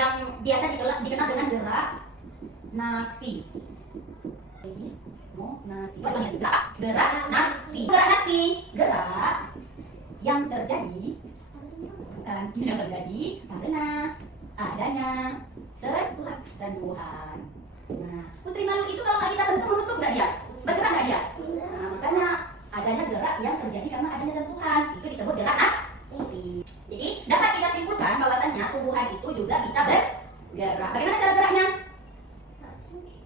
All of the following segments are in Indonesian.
yang biasa dikenal dengan gerak nasti. Gerak nasti. Gerak nasti, gerak yang terjadi karena adanya sentuhan. Nah, putri malu itu kalau nggak kita sentuh menutup nggak dia? Bergerak nggak dia? Nah, makanya adanya gerak yang terjadi karena adanya sentuhan. Itu disebut gerak nasti. Jadi dapat kita simpulkan bahwasannya tumbuhan itu juga bisa bergerak. Bagaimana cara geraknya?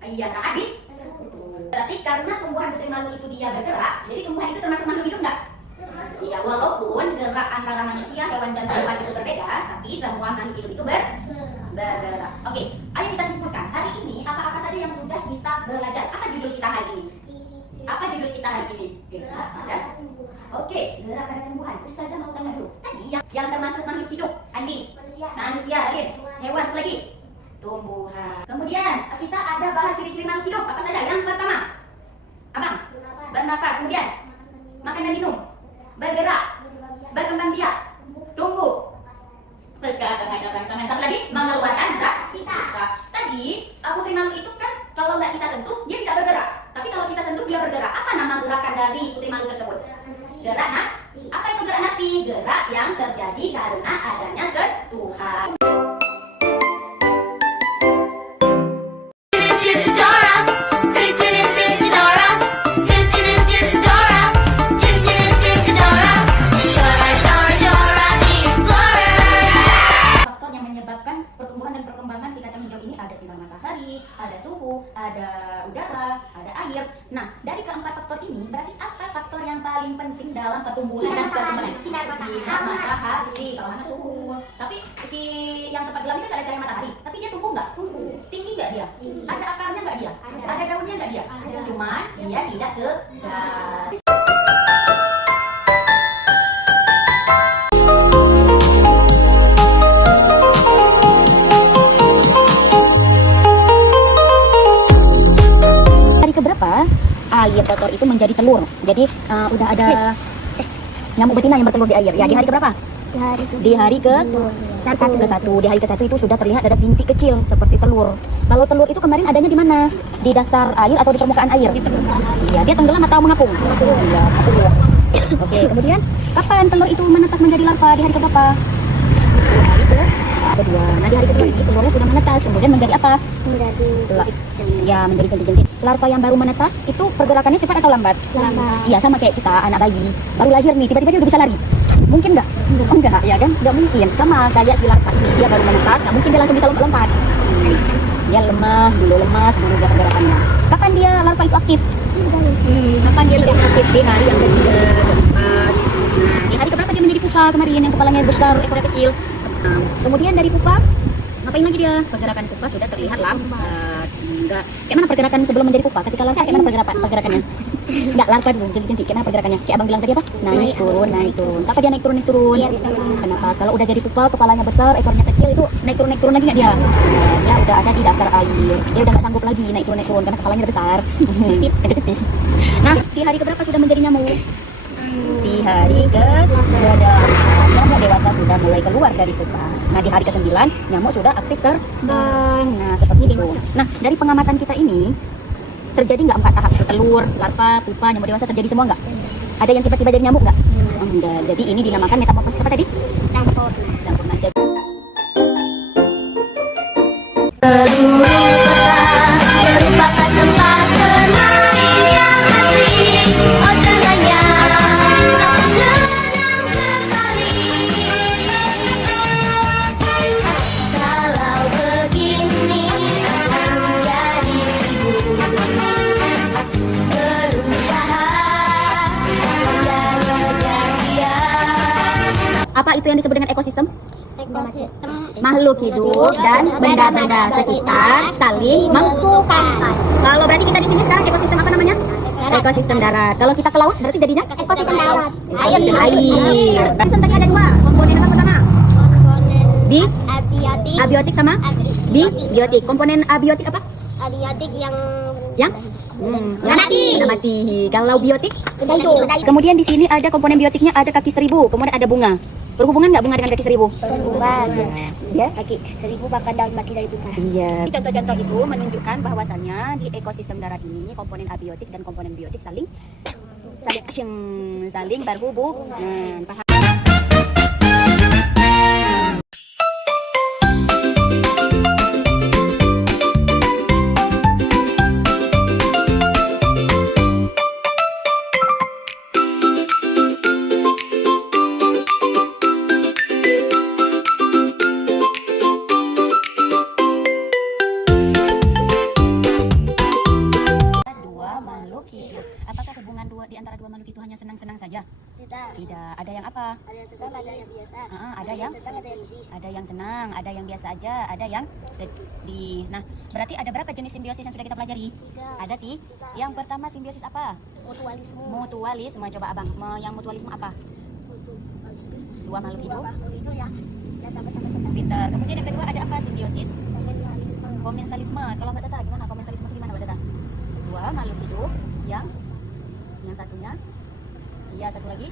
Iya, saat berarti karena tumbuhan putri malu itu dia bergerak, jadi tumbuhan itu termasuk makhluk hidup nggak? Iya, walaupun gerak antara manusia, hewan dan tumbuhan itu berbeda, tapi semua makhluk hidup itu bergerak. Oke, ayo kita simpulkan. Hari ini apa-apa saja yang sudah kita belajar. Apa judul kita hari ini? Apa judul kita hari ini? Gerak pada. Oke, gerak pada tumbuhan. Ustazah mau tanya dulu. Tadi yang termasuk makhluk hidup, Andi. Manusia, Adin. Hewan lagi. Tumbuhan. Kemudian kita ada bahas ciri-ciri makhluk hidup. Apa saja? Yang pertama, Abang, bernafas. Kemudian makan dan minum, bergerak, berkembang biak, tumbuh, bergerak terhadap rangsangan. Satu lagi, mengeluarkan sisa. Tadi putri malu itu kan kalau nggak kita sentuh dia tidak bergerak. Tapi kalau kita sentuh dia bergerak. Apa nama gerakan dari putri malu tersebut? Gerak nasti. Apa itu gerak nasti? Gerak yang terjadi karena adanya sentuhan. Ada suhu, ada udara, ada air. Nah, dari keempat faktor ini, berarti apa faktor yang paling penting dalam pertumbuhan dan perkembangan? Sinar matahari, kalau mana suhu. Tapi si yang tempat gelap itu nggak ada cahaya matahari, tapi dia tumbuh nggak? Tinggi nggak dia? Ada akarnya nggak dia? Ada daunnya nggak dia? Cuman dia tidak segar. Air kotor itu menjadi telur. Jadi udah ada nyamuk betina yang bertelur di air. Ya, di hari keberapa? Di hari ke-1. Di hari ke-1 itu sudah terlihat ada bintik kecil seperti telur. Kalau telur itu kemarin adanya di mana? Di dasar air atau di permukaan air? Iya, dia tenggelam atau mengapung? Iya, Oke, kemudian kapan telur itu menetas menjadi larva? Di hari keberapa? Kedua. Nah, di hari kedua ini telurnya sudah menetas, kemudian menjadi apa? Menjadi jentik-jentik. Larva yang baru menetas itu pergerakannya cepat atau lambat? Lambat. Iya, sama kayak kita, anak bayi baru lahir nih, tiba-tiba dia udah bisa lari. Mungkin nggak? Enggak, ya kan? Nggak mungkin. Sama kayak si larva ini, dia baru menetas, nggak mungkin dia langsung bisa lompat-lompat. Dia lemas dulu pergerakannya. Kapan dia larva itu aktif? Kapan dia lebih aktif? Di hari yang ketiga, keempat. Nah, di hari keberapa dia menjadi pupa kemarin yang kepalanya besar, ekornya kecil? Kemudian dari pupa, ngapain lagi dia? Pergerakan pupa sudah terlihat lambat. Enggak. Kayak mana pergerakan sebelum menjadi pupa? Ketika larva, kayak mana pergerakannya? Enggak, larva dulu, jentik-jentik. Kayak mana pergerakannya? Kayak abang bilang tadi apa? Naik turun. Apa dia naik turun? Kenapa? Kalau udah jadi pupa, kepalanya besar, ekornya kecil, itu naik turun lagi nggak dia? Dia udah ada di dasar air. Dia udah nggak sanggup lagi naik turun karena kepalanya udah besar. Nah, di hari keberapa sudah menjadi nyamuk? Di hari ke-8 nyamuk dewasa sudah mulai keluar dari pupa. Nah, di hari ke-9 nyamuk sudah aktif terbang. Nah, seperti itu. Nah, dari pengamatan kita ini terjadi nggak 4 tahap itu? Telur, larva, pupa, nyamuk dewasa terjadi semua nggak? Ada yang tiba-tiba jadi nyamuk nggak? Enggak. Jadi ini dinamakan metamorfosis apa tadi? Sempurna. Apa itu yang disebut dengan ekosistem? Makhluk hidup dan benda-benda sekitar saling membutuhkan. Kalau berarti kita di sini sekarang ekosistem apa namanya? Ekosistem darat. Kalau kita ke laut berarti jadinya ekosistem darat. Air. Ekosistem tadi ada 2. Komponen apa pertama? Komponen abiotik sama biotik. Komponen abiotik apa? Abiotik yang mati. Kalau biotik? Kemudian di sini ada komponen biotiknya, ada kaki 1000, kemudian ada bunga. Berhubungan nggak bunga dengan kaki 1000? Berhubungan. Ya. Kaki 1000 bahkan daun mati dari bunga. Iya. Contoh-contoh itu menunjukkan bahwasannya di ekosistem darat ini komponen abiotik dan komponen biotik saling berhubungan. Paham? Apakah hubungan di antara dua makhluk itu hanya senang-senang saja? Tidak. Tidak. Ada yang apa? Ada yang senang, ada yang biasa. Ada yang senang, ada yang sedih. Ada yang senang, ada yang biasa aja, ada yang sedih. Nah, berarti ada berapa jenis simbiosis yang sudah kita pelajari? 3. Ada Yang pertama simbiosis apa? Mutualisme. Mutualisme. Coba abang, yang mutualisme apa? Mutualisme. Dua makhluk itu? Itu ya sama-sama. Pintar. Kemudian yang kedua ada apa simbiosis? Komensalisme. Komensalisme. Kalau Mbak Tata gimana komensalisme itu gimana Mbak Tata? Dua makhluk hidup yang satunya, iya satu lagi.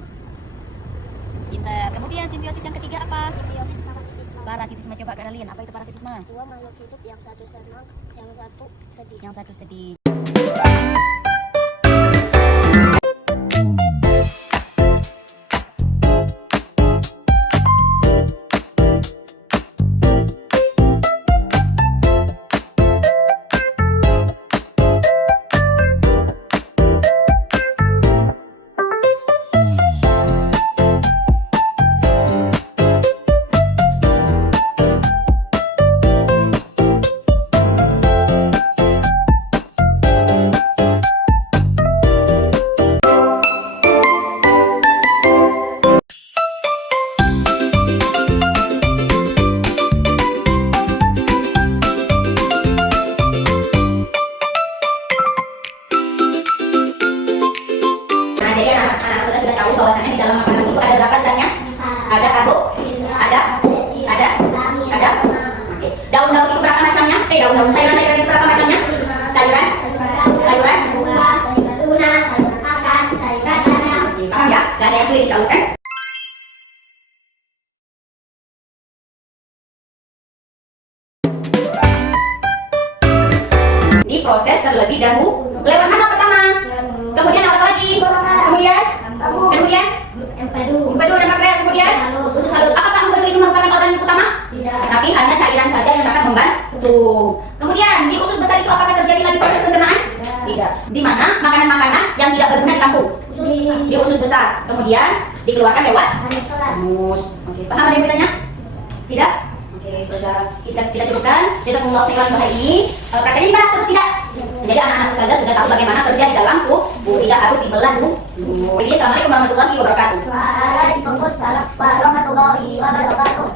Pintar. Kemudian simbiosis yang ketiga apa? Simbiosis parasitisme. Parasitisme. Coba kenalin, apa itu parasitisme? Dua makhluk hidup, yang satu senang, yang satu sedih. Yang satu sedih. Jadi anak-anak sudah tahu bahwasannya di dalam makanan itu ada berapa zatnya? Ada karbo, ada. Oke. Daun-daun itu berapa macamnya? Daun-daun sayuran itu berapa macamnya? Sayuran. Buah, sayuran lunak, sayuran akar, sayuran kacang. Paham ya? Gak ada yang sulit kalau kan? Diproses terlebih dahulu. Lewat mana pertama? Kemudian apa lagi? Kemudian empedu dan pankreas, kemudian usus halus. Apakah empedu itu merupakan organ utama? Tidak. Tapi hanya cairan saja yang dapat membantu. Kemudian di usus besar itu apakah terjadi lagi proses pencernaan? Tidak. Di mana makanan-makanan yang tidak berguna ditampung? Di usus besar. Kemudian dikeluarkan lewat anus. Oke, paham ada yang bertanya? Tidak? Oke, sudah kita cukupkan. Jazakumullah khairan untuk hari ini. Prakteknya gimana? Seru tidak? Jadi anak-anak ustazah sudah tahu bagaimana kerja di dalam tubuh, tidak harus dibelah dulu. Jadi assalamualaikum warahmatullahi wabarakatuh. Waalaikumsalam warahmatullahi wabarakatuh.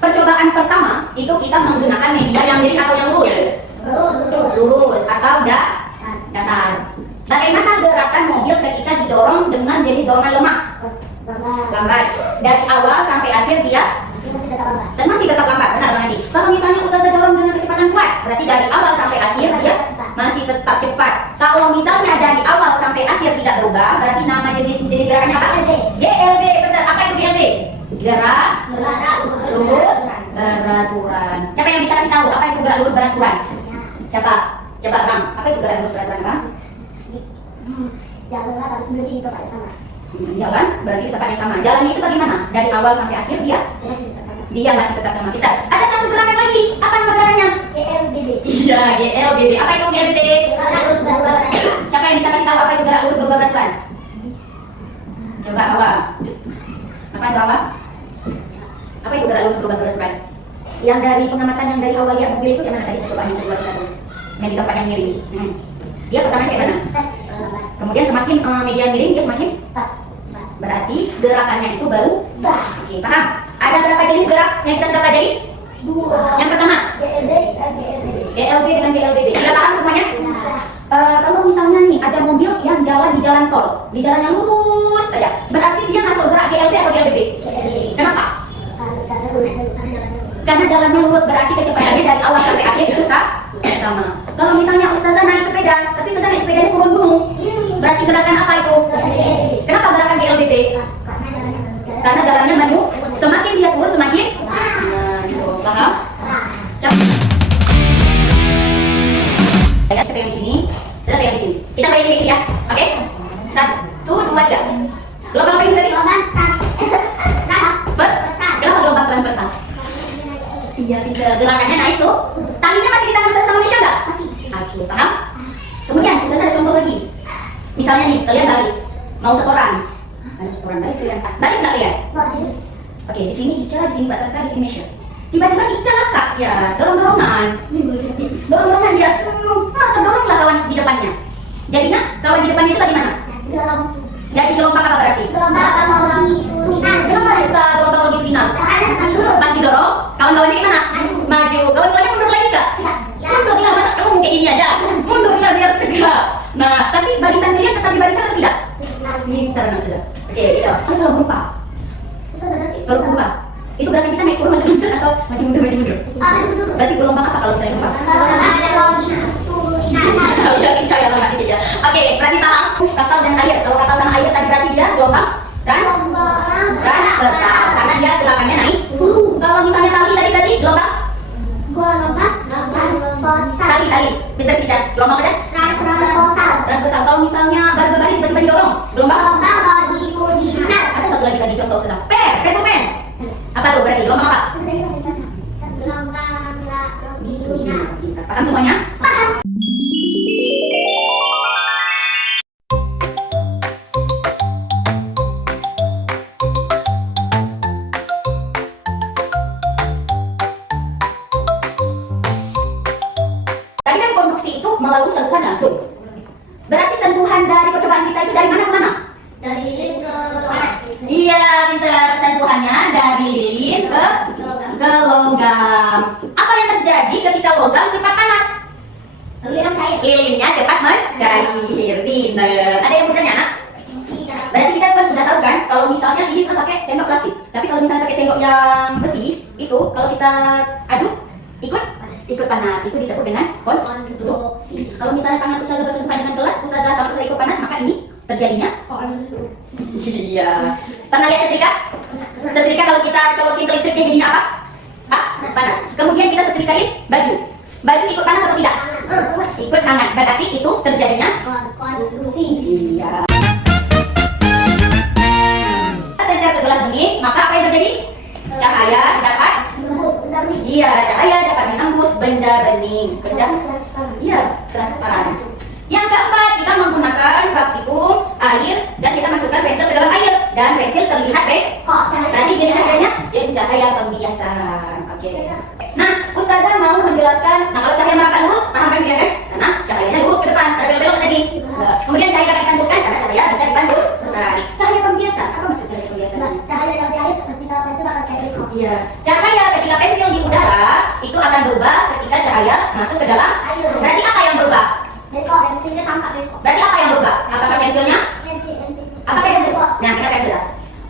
Percobaan pertama itu kita menggunakan media yang miring atau yang lurus? Lurus atau datar. Bagaimana gerakan mobil ketika didorong dengan jenis dorongan lemah? Lambat. Dari awal sampai akhir dia masih tetap lambat. Benar Bang Adi. Kalau misalnya ustazah dorong dengan kecepatan kuat, berarti dari awal sampai akhir dia masih tetap cepat. Kalau misalnya dari awal sampai akhir tidak berubah, berarti nama jenis gerakannya apa? GLB. Benar. Apa itu GLB? Gerak lurus beraturan. Siapa yang bisa kasih tahu apa itu gerak lurus beraturan? Coba Bang. Apa itu gerak lurus beraturan, Bang? Jalan harus berhenti di tempat yang sama. Jalan berarti di tempat yang sama. Jalannya itu bagaimana? Dari awal sampai akhir dia masih tetap sama kita. Ada satu gerakan lagi. Apa nama gerakannya? GLBB. Iya, GLBB. Apa itu GLBB? Gerak lurus beraturan. Siapa yang bisa kasih tahu apa itu gerak lurus beraturan? Coba Awal. Apa itu Awal? Apa itu gerak lurus beraturan? Yang dari pengamatan yang dari awal lihat mobil itu yang mana tadi? Coba yang kedua kita tuh. Yang di tempat yang miring. Dia pertama kayak mana? Kemudian semakin media miring dia semakin berarti gerakannya itu baru. Oke, paham? Ada berapa jenis gerak yang kita sudah pelajari? 2. Yang pertama GLB dengan GLBB. Kita paham semuanya? Kalau misalnya nih ada mobil yang jalan di jalan jalan tol, di jalan yang lurus saja. Berarti dia masuk gerak GLB atau GLBB? Kenapa? Karena jalannya lurus, berarti kecepatannya dari awal sampai akhir itu sama. Kalau misalnya ustazah naik sepeda, tapi ustazah naik sepedanya turun gunung, berarti gerakan apa itu? Kenapa gerakan GLBB? Karena jalannya maju, semakin dia turun semakin paham? Siapa yang di sini? Siapa yang di sini? Kita bayangin dikit ya, oke? 1, 2, 3. Gelombang apa ini tadi? Kenapa gelombang transversal? Iya, gerakannya naik tuh. Talinya masih di tangan sama Misha nggak? Oke, paham? Kemudian, misalnya ada contoh lagi. Misalnya nih, kalian baris, mau setoran. Ada setoran baris kalian. Baris nggak kalian? Oke, di sini Ica, di sini Mbak Tata, di sini Misha. Tiba-tiba si Ica masak, ya dorong-dorongan. Dorong-dorongan dia, terdoronglah kawan di depannya. Jadinya, kawan di depannya itu bagaimana? Jadi gelombang apa berarti? Kenapa bisa gelombang longitudinal? Pas didorong, kawan-kawannya gimana? Maju, kawan-kawannya mundur lagi gak? Mundur lah, masa kamu kayak gini aja? Mundur lah biar tegak. Nah, tapi barisan kalian tetap di barisan atau tidak? Pintar sudah. Oke, itu. Itu kalau berupa. Kalau berupa. Itu berarti kita naik turun maju mundur atau maju mundur? Berarti gelombang apa kalau misalnya berupa? Oke, berarti paham? Kapal dan air. Kalau kapal sama air tadi berarti dia gelombang transversal karena dia gerakannya naik turun. Kalau misalnya tali gelombang tali. Pintar sih, Chan. Gelombang aja. Transversal. Kalau misalnya baris-baris tiba-tiba didorong, gelombang longitudinal. Ada satu lagi tadi contoh sudah. Pen. Apa tuh berarti gelombang apa? Paham semuanya? Paham. Tadi kan konduksi itu melalui sentuhan langsung. Berarti sentuhan dari percobaan kita itu dari mana ke mana? Dari lilin ke Iya, pintar. Sentuhannya dari lilin ke logam. Apa yang terjadi ketika logam cepat panas? Lilinnya cepat mencair. Pintar. Ada yang bertanya, nak? Berarti kita kan sudah tahu kan, kalau misalnya ini sudah pakai sendok plastik. Tapi kalau misalnya pakai sendok yang besi, itu kalau kita aduk ikut panas. Itu disebut dengan konduksi. Kalau misalnya tangan ustazah bersentuhan dengan gelas, ustazah tangan ustazah ikut panas, maka ini terjadinya konduksi. Iya. Pernah lihat setrika? Setrika kalau kita colokin ke listriknya jadinya apa? Panas. Kemudian kita setrikain baju. Baju ikut panas atau tidak? Ikut hangat. Berarti itu terjadinya konduksi. Iya. Senter ke gelas bening, maka apa yang terjadi? Cahaya dapat menembus benda bening. Iya, transparan. Yang keempat, kita menggunakan praktikum air dan kita masukkan pensil ke dalam air dan pensil terlihat Berarti jenis cahayanya jenis cahaya pembiasan. Oke. Nah, ustazah mau menjelaskan. Nah, kalau cahaya merapat lurus, paham kan ya? Karena cahayanya lurus ke depan, ada belok-belok tadi. Kemudian cahaya akan dipantulkan karena cahaya bisa dipantulkan. Cahaya pembiasan, apa maksud cahaya pembiasan? Cahaya dari air ketika pensil akan kayak gitu. Iya. Cahaya ketika pensil di udara itu akan berubah ketika cahaya masuk ke dalam air. Berarti apa yang berubah? Pensilnya tampak bengkok. Berarti apa yang berubah? Apakah pensilnya? Apa yang berubah? Nah, kita lihat sudah.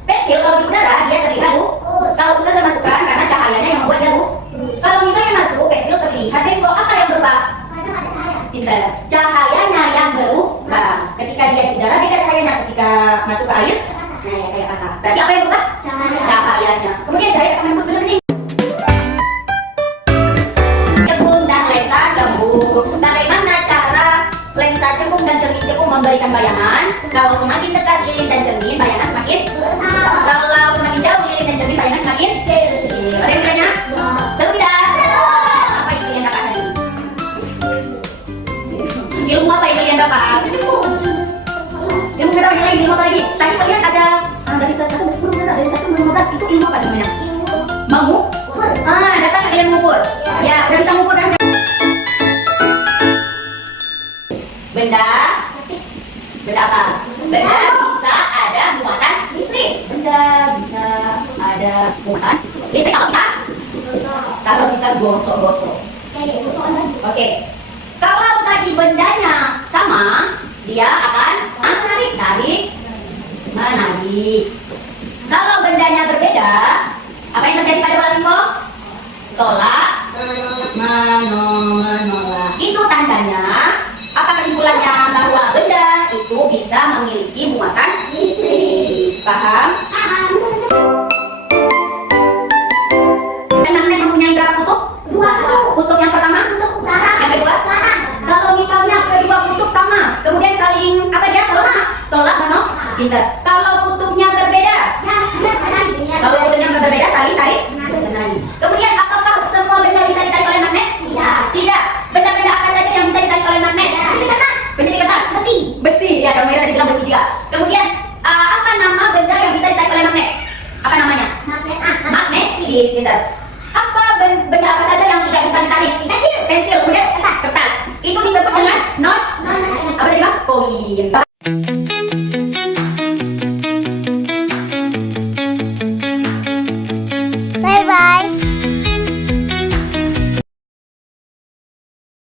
Pensil kalau di udara dia terlihat lurus. Kalau ustazah masukkan karena cahayanya yang membuat dia lurus. Kalau misalnya masuk pensil terlihat bengkok, apa yang berubah? Kadang ada cahaya. Pintar. Cahayanya yang berubah. Ketika dia di udara beda cahayanya. Ketika masuk ke air, nah ya kayak apa? Berarti apa yang berubah? Cahayanya. Kemudian cahaya akan menembus benda bening. Cembung dan lensa cembung. Bagaimana cara lensa cembung dan cermin cembung memberikan bayangan? Kalau semakin dekat lilin dan cermin, bayangan semakin besar. Kalau semakin jauh lilin dan cermin, bayangan semakin kecil. Ada yang bertanya? Seru tidak? Apa yang kalian dapat tadi? Ilmu apa yang kalian dapat? Ilmu apa lagi? Ilmu apa lagi? Tadi kalian ada dari 1 sampai 10 saja, dari 1 sampai 15 itu ilmu apa namanya? Mengukur. Datang kalian mengukur. Ya, udah bisa mengukur kan? Benda apa? Benda bisa ada muatan listrik. Benda bisa ada muatan listrik apa kita? Kalau kita gosok-gosok. Oke. Kalau tadi bendanya sama, dia akan menarik. Nah, ditarik. Kalau bendanya berbeda, apa yang terjadi pada bola simpul? Tolak, menolak. Itu tandanya, apa kesimpulannya bahwa benda itu bisa memiliki muatan listrik. Paham? Dan magnet mempunyai berapa kutub? 2 kutub. Kutub yang pertama, Kutub utara. yang kedua. Selatan. Kalau misalnya kedua kutub sama, kemudian saling apa dia? Tolak, menolak. Pinter. Kalau kutubnya berbeda, kalau kutubnya berbeda saling tarik, menarik. Kemudian apakah semua benda bisa ditarik oleh magnet? Tidak. Tidak. Benda-benda apa saja yang bisa ditarik oleh magnet? Penyedik kertas, besi. Ya, kamu tadi bilang besi juga. Kemudian apa nama benda yang bisa ditarik oleh magnet? Apa namanya? Magnetis. Pinter. Apa benda apa saja yang tidak bisa ditarik? Pensil. Kemudian kertas. Itu disebut dengan non. Apa tadi bang? Koin.